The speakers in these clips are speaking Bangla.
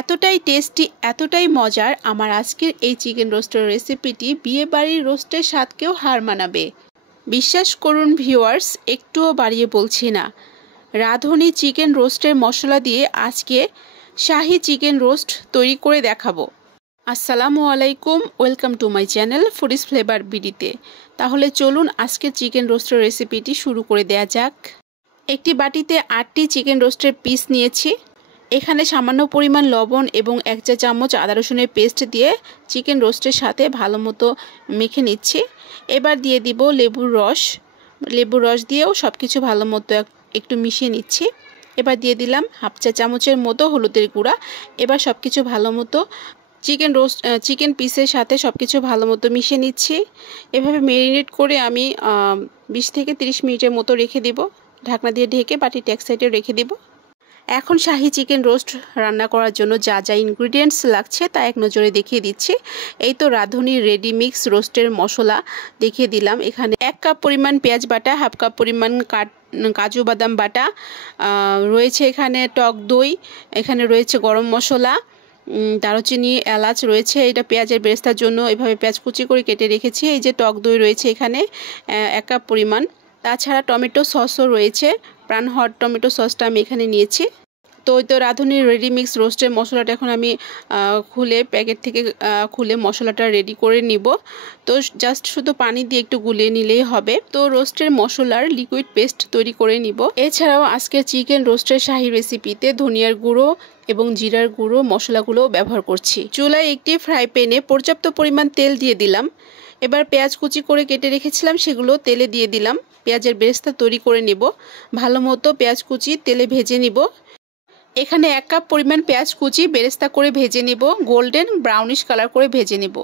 এতটাই টেস্টি, এতটাই মজার আমার আজকের এই চিকেন রোস্টের রেসিপিটি বিয়েবাড়ির রোস্টের স্বাদকেও হার মানাবে। বিশ্বাস করুন ভিউয়ার্স, একটুও বাড়িয়ে বলছি না। রাঁধুনি চিকেন রোস্টের মশলা দিয়ে আজকে শাহি চিকেন রোস্ট তৈরি করে দেখাবো। আসসালামু আলাইকুম, welcome to my channel foodies flavour বিডিতে। তাহলে চলুন আজকের চিকেন রোস্টের রেসিপিটি শুরু করে দেয়া যাক। একটি বাটিতে 8টি চিকেন রোস্টের পিস নিয়েছি। এখানে সামান্য পরিমাণ লবণ এবং 1 চা চামচ আদা রসুনের পেস্ট দিয়ে চিকেন রোস্টের সাথে ভালো মতো মেখে নিচ্ছি। এবার দিয়ে দিব লেবুর রস দিয়েও সব কিছু ভালো মতো একটু মিশিয়ে নিচ্ছি। এবার দিয়ে দিলাম 1/2 চা চামচের মতো হলুদের গুঁড়া। এবার সব কিছু ভালো মতো চিকেন পিসের সাথে সব কিছু ভালো মতো মিশিয়ে নিচ্ছি। এভাবে ম্যারিনেট করে আমি 20 থেকে 30 মিনিটের মতো রেখে দিব। ঢাকনা দিয়ে ঢেকে বাটির এক সাইডে রেখে দিব। এখন শাহি চিকেন রোস্ট রান্না করার জন্য যা যা ইনগ্রিডিয়েন্টস লাগছে তা এক নজরে দেখিয়ে দিচ্ছি। এই তো রাঁধুনি রেডি মিক্স রোস্টের মশলা দেখিয়ে দিলাম। এখানে 1 কাপ পরিমাণ পেঁয়াজ বাটা, 1/2 কাপ পরিমাণ কাজু বাদাম বাটা রয়েছে, এখানে টক দই, এখানে রয়েছে গরম মশলা, দারুচিনি, এলাচ রয়েছে। এটা পেঁয়াজের বেরেস্তার জন্য এভাবে পেঁয়াজ কুচি করে কেটে রেখেছি। এই যে টক দই রয়েছে এখানে 1 কাপ পরিমাণ। তাছাড়া টমেটো সসও রয়েছে, প্রাণ হট টমেটো সসটা আমি এখানে নিয়েছি। তো রাঁধুনি রেডি মিক্স রোস্টের মশলাটা এখন আমি খুলে প্যাকেট থেকে খুলে মশলাটা রেডি করে নিব। তো জাস্ট শুধু পানি দিয়ে একটু গুলিয়ে নিলেই হবে। তো রোস্টের মশলার লিকুইড পেস্ট তৈরি করে নিব। এছাড়াও আজকের চিকেন রোস্টের শাহি রেসিপিতে ধনিয়ার গুঁড়ো এবং জিরার গুঁড়ো মশলাগুলো ব্যবহার করছি। চুলায় একটি ফ্রাই প্যানে পর্যাপ্ত পরিমাণ তেল দিয়ে দিলাম। এবার পেঁয়াজ কুচি করে কেটে রেখেছিলাম সেগুলো তেলে দিয়ে দিলাম। পেঁয়াজের বেরেস্তা তৈরি করে নেব। ভালো মতো পেঁয়াজ কুচি তেলে ভেজে নিব। এখানে 1 কাপ পরিমাণ পেঁয়াজ কুচি বেরেস্তা করে ভেজে নিব, গোল্ডেন ব্রাউনিশ কালার করে ভেজে নিব।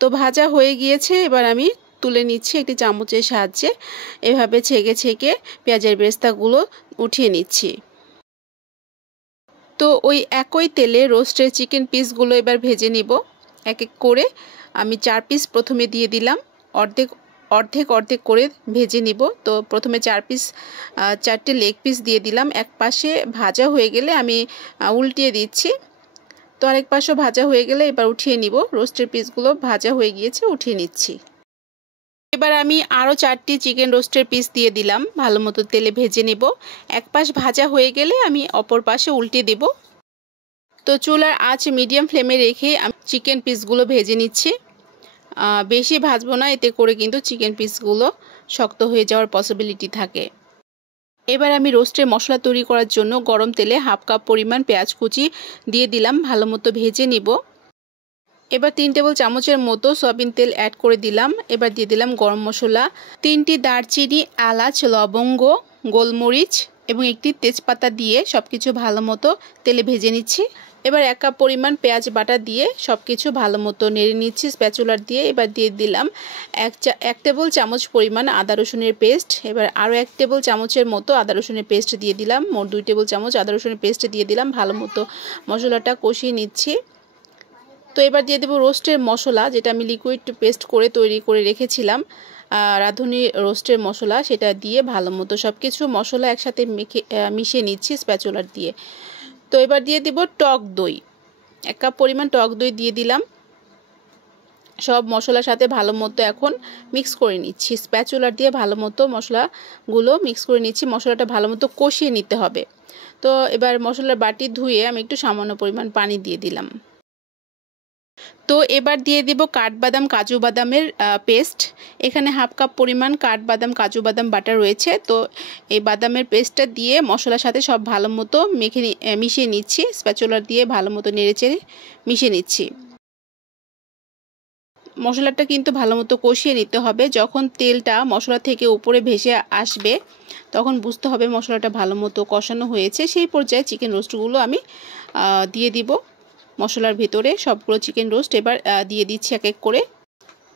তো ভাজা হয়ে গিয়েছে, এবার আমি তুলে নিচ্ছি একটি চামচের সাহায্যে। এভাবে ছেঁকে পেঁয়াজের বেরেস্তাগুলো উঠিয়ে নিচ্ছি। তো ওই একই তেলে রোস্টের চিকেন পিসগুলো এবার ভেজে নিব। এক এক করে আমি 4 পিস প্রথমে দিয়ে দিলাম, অর্ধেক করে ভেজে নিব। তো প্রথমে 4টে লেগ পিস দিয়ে দিলাম। এক পাশে ভাজা হয়ে গেলে আমি উল্টিয়ে দিচ্ছি। তো আরেক পাশও ভাজা হয়ে গেলে এবার উঠিয়ে নিব। রোস্টের পিসগুলো ভাজা হয়ে গিয়েছে, উঠিয়ে নিচ্ছি। এবার আমি আরও 4টি চিকেন রোস্টের পিস দিয়ে দিলাম, ভালো মতো তেলে ভেজে নেব। এক পাশ ভাজা হয়ে গেলে আমি অপর পাশে উল্টে দেব। তো চুলার আঁচ মিডিয়াম ফ্লেমে রেখে আমি চিকেন পিসগুলো ভেজে নিচ্ছি। বেশি ভাজবো না, এতে করে কিন্তু চিকেন পিসগুলো শক্ত হয়ে যাওয়ার পসিবিলিটি থাকে। এবার আমি রোস্টের মশলা তৈরি করার জন্য গরম তেলে 1/2 কাপ পরিমাণ পেঁয়াজ কুচি দিয়ে দিলাম, ভালো মতো ভেজে নিব। এবার 3 টেবিল চামচের মতো সয়াবিন তেল অ্যাড করে দিলাম। এবার দিয়ে দিলাম গরম মশলা, 3টি দারচিনি, এলাচ, লবঙ্গ, গোলমরিচ এবং একটি তেজপাতা দিয়ে সবকিছু ভালো মতো তেলে ভেজে নিচ্ছি। এবার 1 কাপ পরিমাণ পেঁয়াজ বাটা দিয়ে সবকিছু ভালো মতো নেড়ে নিচ্ছি স্প্যাচুলার দিয়ে। এবার দিয়ে দিলাম 1 টেবিল চামচ পরিমাণ আদা রসুনের পেস্ট। এবার আরও 1 টেবিল চামচের মতো আদা রসুনের পেস্ট দিয়ে দিলাম। মোট 2 টেবিল চামচ আদা রসুনের পেস্ট দিয়ে দিলাম। ভালো মতো মশলাটা কষিয়ে নিচ্ছি। তো এবার দিয়ে দেবো রোস্টের মশলা, যেটা আমি লিকুইড পেস্ট করে তৈরি করে রেখেছিলাম, রাঁধুনি রোস্টের মশলা, সেটা দিয়ে ভালো মতো সব কিছু মশলা একসাথে মিশিয়ে নিচ্ছি স্প্যাচুলার দিয়ে। তো এবার দিয়ে দিব টক দই, 1 কাপ পরিমাণ টক দই দিয়ে দিলাম। সব মশলার সাথে ভালো মতো এখন মিক্স করে নিচ্ছি স্প্যাচুলার দিয়ে, ভালো মতো মশলাগুলো মিক্স করে নিচ্ছি। মশলাটা ভালো মতো কষিয়ে নিতে হবে। তো এবার মশলার বাটি ধুয়ে আমি একটু সামান্য পরিমাণ পানি দিয়ে দিলাম। তো এবার দিয়ে দিব কাঠবাদাম কাজু বাদামের পেস্ট। এখানে 1/2 কাপ পরিমাণ কাঠবাদাম কাজু বাদাম বাটা রয়েছে। তো এই বাদামের পেস্টটা দিয়ে মশলার সাথে সব ভালো মতো মিশিয়ে নিচ্ছি, স্প্যাচুলার দিয়ে ভালো মতো নেড়েচেড়ে মিশিয়ে নিচ্ছি। মশলাটা কিন্তু ভালো মতো কষিয়ে নিতে হবে। যখন তেলটা মশলা থেকে উপরে ভেসে আসবে তখন বুঝতে হবে মশলাটা ভালো মতো কষানো হয়েছে। সেই পর্যায়ে চিকেন রোস্টগুলো আমি দিয়ে দিব মশলার ভিতরে। সবগুলো চিকেন রোস্ট এবার দিয়ে দিচ্ছি এক এক করে।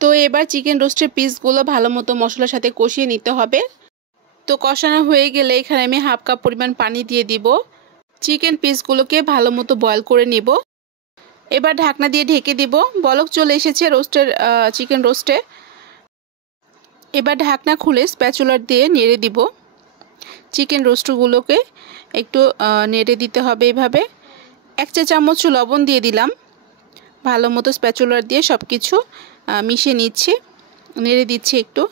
তো এবার চিকেন রোস্টের পিসগুলো ভালো মতো মশলার সাথে কষিয়ে নিতে হবে। তো কষানো হয়ে গেলে এখানে আমি 1/2 কাপ পরিমাণ পানি দিয়ে দিব। চিকেন পিসগুলোকে ভালো মতো বয়েল করে নেব। এবার ঢাকনা দিয়ে ঢেকে দিব। বলক চলে এসেছে চিকেন রোস্টে। এবার ঢাকনা খুলে স্প্যাচুলার দিয়ে নেড়ে দিব। চিকেন রোস্টগুলোকে একটু নেড়ে দিতে হবে এভাবে। 1 চা চামচ লবণ দিয়ে দিলাম। ভালো মতো স্প্যাচুলার দিয়ে সব কিছু মিশিয়ে নিচ্ছি, নেড়ে দিচ্ছি একটু।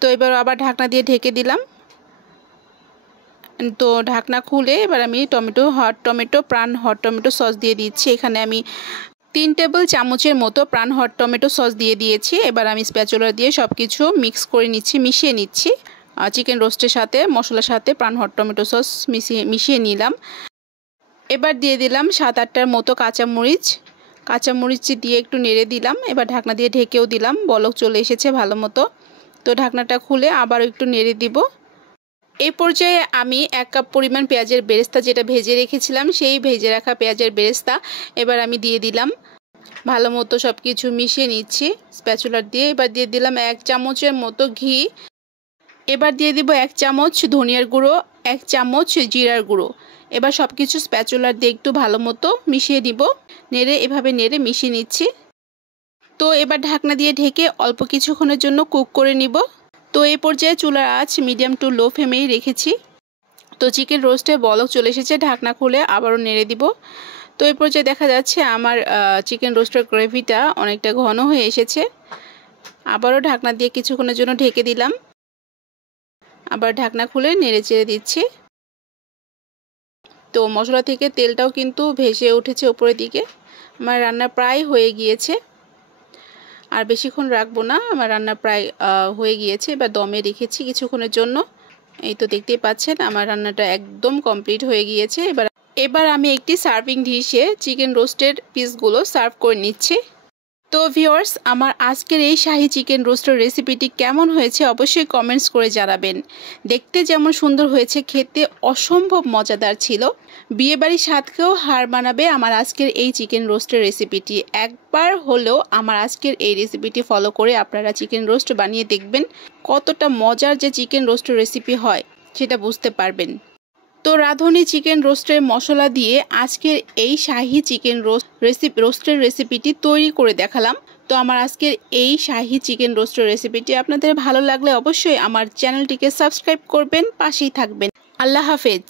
তো এবার আবার ঢাকনা দিয়ে ঢেকে দিলাম। তো ঢাকনা খুলে এবার আমি হট টমেটো প্রাণ হট টমেটো সস দিয়ে দিচ্ছি। এখানে আমি 3 টেবিল চামচের মতো প্রাণ হট টমেটো সস দিয়ে দিয়েছি। এবার আমি স্প্যাচুলার দিয়ে সব কিছু মিক্স করে নিচ্ছি, মিশিয়ে নিচ্ছি। চিকেন রোস্টের সাথে মশলার সাথে প্রাণ হট টমেটো সস মিশিয়ে নিলাম। এবার দিয়ে দিলাম 7-8টার মতো কাঁচামরিচ দিয়ে একটু নেড়ে দিলাম। এবার ঢাকনা দিয়ে ঢেকেও দিলাম, বলক চলে এসেছে ভালো মতো। তো ঢাকনাটা খুলে আবার একটু নেড়ে দিব। এই পর্যায়ে আমি 1 কাপ পরিমাণ পেঁয়াজের বেরেস্তা যেটা ভেজে রেখেছিলাম, সেই ভেজে রাখা পেঁয়াজের বেরেস্তা এবার আমি দিয়ে দিলাম। ভালো মতো সব কিছু মিশিয়ে নিচ্ছি স্প্যাচুলার দিয়ে। এবার দিয়ে দিলাম 1 চামচের মতো ঘি। এবার দিয়ে দিব 1 চামচ ধনিয়ার গুঁড়ো, 1 চামচ জিরার গুঁড়ো। এবার সব কিছু স্প্যাচুলার দিয়ে একটু ভালো মতো মিশিয়ে দিব। এভাবে নেড়ে মিশিয়ে নিচ্ছি। তো এবার ঢাকনা দিয়ে ঢেকে অল্প কিছুক্ষণের জন্য কুক করে নিব। তো এই পর্যায়ে চুলার আঁচ মিডিয়াম টু লো ফ্লেমেই রেখেছি। তো চিকেন রোস্টে বলক চলে এসেছে, ঢাকনা খুলে আবারও নেড়ে দিব। তো এই পর্যায়ে দেখা যাচ্ছে আমার চিকেন রোস্টের গ্রেভিটা অনেকটা ঘন হয়ে এসেছে। আবারও ঢাকনা দিয়ে কিছুক্ষণের জন্য ঢেকে দিলাম। আবার ঢাকনা খুলে নেড়ে চেড়ে দিচ্ছি। তো মশলা থেকে তেলটাও কিন্তু ভেসে উঠেছে উপরের দিকে। আমার রান্না প্রায় হয়ে গিয়েছে, আর বেশিক্ষণ রাখবো না, আমার রান্না প্রায় হয়ে গিয়েছে। এবার দমে রেখেছি কিছুক্ষণের জন্য। এই তো দেখতেই পাচ্ছেন আমার রান্নাটা একদম কমপ্লিট হয়ে গিয়েছে। এবার আমি একটি সার্ভিং ডিশে চিকেন রোস্টের পিসগুলো সার্ভ করে নিচ্ছি। তো ভিউয়ার্স, আমার আজকের এই শাহী চিকেন রোস্টের রেসিপিটি কেমন হয়েছে অবশ্যই কমেন্টস করে জানাবেন। দেখতে যেমন সুন্দর হয়েছে, খেতে অসম্ভব মজাদার ছিল। বিয়েবাড়ির স্বাদকেও হার মানাবে আমার আজকের এই চিকেন রোস্টের রেসিপিটি। একবার হলেও আমার আজকের এই রেসিপিটি ফলো করে আপনারা চিকেন রোস্ট বানিয়ে দেখবেন। কতটা মজার যে চিকেন রোস্টের রেসিপি হয় সেটা বুঝতে পারবেন। তো রাঁধুনি চিকেন রোস্টের মশলা দিয়ে আজকের এই শাহী চিকেন রোস্টের রেসিপিটি তৈরি করে দেখালাম। তো আমার আজকের এই শাহী চিকেন রোস্টের রেসিপিটি আপনাদের ভালো লাগলে অবশ্যই আমার চ্যানেলটিকে সাবস্ক্রাইব করবেন, পাশেই থাকবেন। আল্লাহ হাফেজ।